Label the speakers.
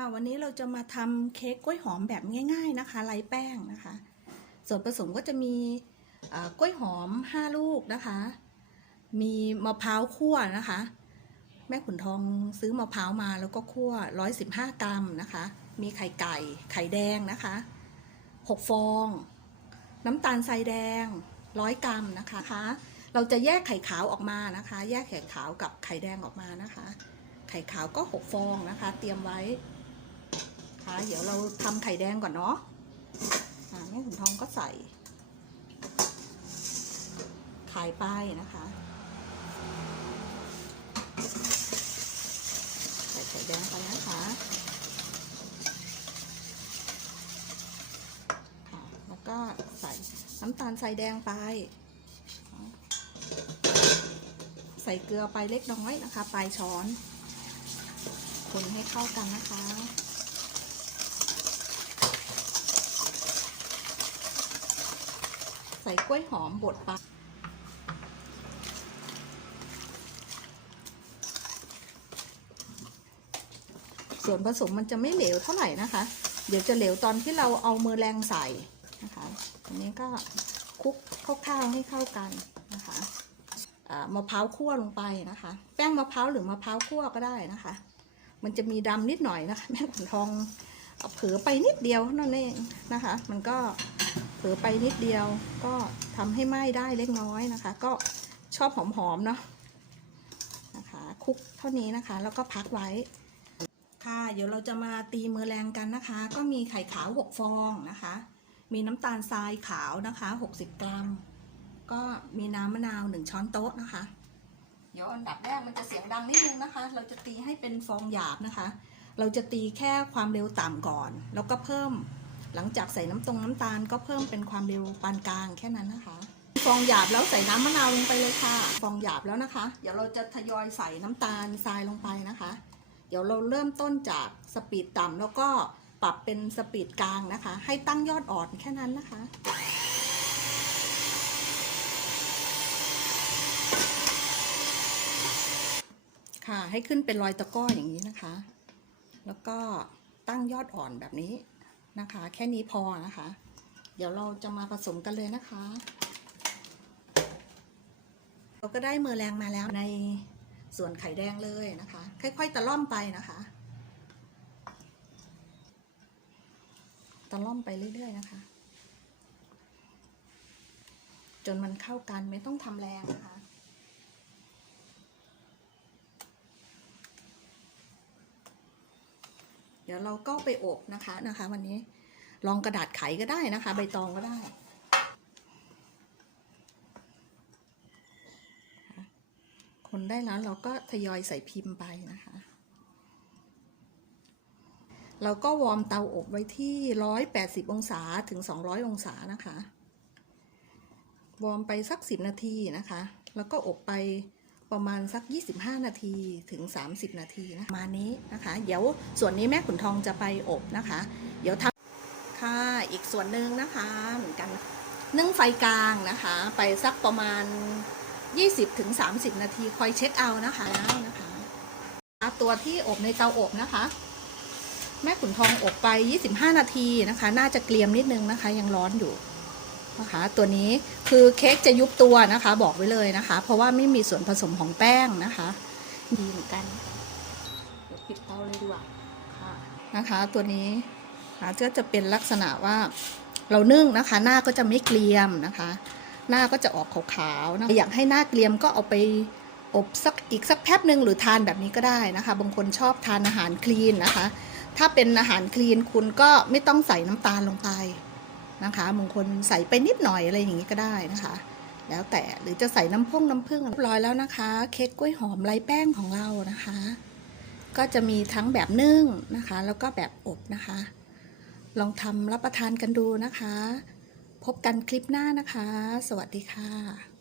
Speaker 1: ค่ะ วันนี้เราจะมาทำเค้กกล้วยหอมแบบง่ายๆนะคะไร้แป้งนะคะ ส่วนผสมก็จะมีกล้วยหอม 5 ลูกนะคะ มีมะพร้าวคั่วนะคะ แม่ขุนทองซื้อมะพร้าวมาแล้วก็คั่ว 115 กรัมนะคะ มีไข่ไก่ไข่แดงนะคะ 6 ฟอง น้ำตาลทรายแดง 100 กรัมนะคะ เราจะแยกไข่ขาวออกมานะคะ แยกไข่ขาวกับไข่แดงออกมานะคะไข่ขาวก็ 6 ฟองนะคะ เตรียมไว้ คะ เดี๋ยวเราทำไข่แดงก่อนเนาะอ่าแม่ขุนทองก็ใส่ ไข่ไปนะคะ ใส่ไข่แดงไปนะคะค่ะแล้วก็ใส่น้ำตาลใส่แดงไป ใส่เกลือไปเล็กน้อยนะคะ ปลายช้อน คนให้เข้ากันนะคะ ใส่กล้วยหอมบดไปส่วนผสมมันจะไม่เหลวเท่าไหร่นะคะ เดี๋ยวจะเหลวตอนที่เราเอามือแรงใส่นะคะอันนี้ก็คลุกคร่าวๆให้เข้ากันนะคะมะพร้าวคั่วลงไปนะคะ แป้งมะพร้าวหรือมะพร้าวคั่วก็ได้นะคะ มันจะมีดำนิดหน่อยนะคะแม่ขุนทองเอาเผลอไปนิดเดียวนั่นเองนะคะ มันก็ เผลอไปนิดเดียวก็ทำให้ไหม้ได้เล็กน้อยนะคะ ก็ชอบหอมๆเนาะนะคะคลุกเท่านี้นะคะ แล้วก็พักไว้ ค่ะ เดี๋ยวเราจะมาตีมือแรงกันนะคะ ก็มีไข่ขาว6ฟองนะคะ มีน้ำตาลทรายขาวนะคะ 60 กรัม ก็มีน้ำมะนาว 1 ช้อนโต๊ะนะคะเดี๋ยวอันดับแรกมันจะเสียงดังนิดนึงนะคะ เราจะตีให้เป็นฟองหยาบนะคะ เราจะตีแค่ความเร็วต่ำก่อน แล้วก็เพิ่ม หลังจากใส่น้ำตรงน้ำตาลก็เพิ่มเป็นความเร็วปานกลางแค่นั้นนะคะ ฟองหยาบแล้วใส่น้ำมะนาวลงไปเลยค่ะ ฟองหยาบแล้วนะคะ เดี๋ยวเราจะทยอยใส่น้ำตาลทรายลงไปนะคะ เดี๋ยวเราเริ่มต้นจากสปีดต่ำแล้วก็ปรับเป็นสปีดกลางนะคะ ให้ตั้งยอดอ่อนแค่นั้นนะคะค่ะให้ขึ้นเป็นรอยตะก้ออย่างนี้นะคะ แล้วก็ตั้งยอดอ่อนแบบนี้ นะคะ แค่นี้พอนะคะ เดี๋ยวเราจะมาผสมกันเลยนะคะ เราก็ได้มือแรงมาแล้วในส่วนไข่แดงเลยนะคะ ค่อย ๆ ตะล่อมไปนะคะ ตะล่อมไปเรื่อย ๆ นะคะ จนมันเข้ากันไม่ต้องทำแรงนะคะ ดี๋ยวเราก็ไปอบนะคะนะคะ วันนี้ลองกระดาษไขก็ได้นะคะ ใบตองก็ได้คนได้แล้วเราก็ทยอยใส่พิมพ์ไปนะคะ เราก็วอร์มเตาอบไว้ที่ 180 องศาถึง 200 องศานะคะ วอร์มไปสัก 10 นาทีนะคะ แล้วก็อบไป ประมาณสัก 25 นาทีถึง 30 นาทีนะมานี้นะคะ เดี๋ยวส่วนนี้แม่ขุนทองจะไปอบนะคะ เดี๋ยวทำค่ะอีกส่วนหนึ่งนะคะเหมือนกันนึ่งไฟกลางนะคะ ไปสักประมาณ 20ถึง30 นาทีคอยเช็คเอานะคะแล้วนะคะตัวที่อบในเตาอบนะคะ แม่ขุนทองอบไป 25 นาทีนะคะ น่าจะเกรียมนิดนึงนะคะ ยังร้อนอยู่ นะคะตัวนี้คือเค้กจะยุบตัวนะคะ บอกไว้เลยนะคะ เพราะว่าไม่มีส่วนผสมของแป้งนะคะ ดีเหมือนกันเดี๋ยวปิดเตาเลยดีกว่าค่ะนะคะตัวนี้ค่ะก็จะเป็นลักษณะว่าเรานึ่งนะคะ หน้าก็จะไม่เกรียมนะคะ หน้าก็จะออกขาวๆนะอยากให้หน้าเกรียมก็เอาไปอบสักอีกสักแป๊บหนึ่งหรือทานแบบนี้ก็ได้นะคะ บางคนชอบทานอาหารคลีนนะคะ ถ้าเป็นอาหารคลีนคุณก็ไม่ต้องใส่น้ำตาลลงไป นะคะบางคนใส่ไปนิดหน่อยอะไรอย่างนี้ก็ได้นะคะ แล้วแต่หรือจะใส่น้ำพ่งน้ำผึ้งเรียบร้อยแล้วนะคะ เค้กกล้วยหอมไร้แป้งของเรานะคะ ก็จะมีทั้งแบบนึ่งนะคะ แล้วก็แบบอบนะคะ ลองทำรับประทานกันดูนะคะ พบกันคลิปหน้านะคะ สวัสดีค่ะ